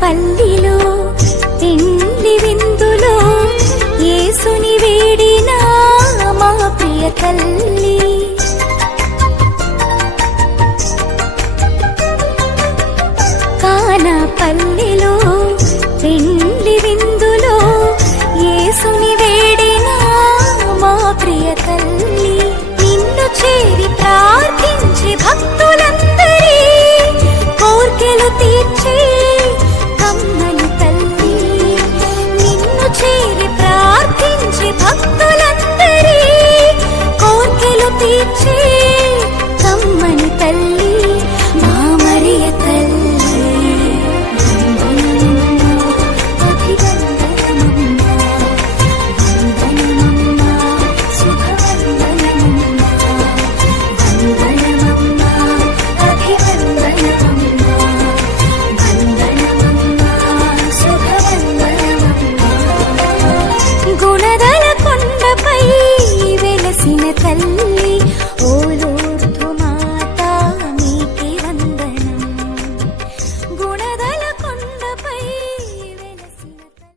పల్లిలో పెండ్లి విందులో యేసుని వేడిన మా ప్రియ తల్లి. కానా పల్లిలో పెండ్లి విందులో యేసుని వేడిన మా ప్రియ తల్లి. నిన్ను చేరి ప్రార్థించి భక్తులందరి కోర్కెలు తీర్చి కమ్మని తల్లి. నిన్ను చేరి ప్రార్థించి భక్తులందరి కోర్కెలు తీర్చి కమ్మని తల్లి మా మరియ తల్లి. గుణదల కొండపై వెలసిన తల్లి.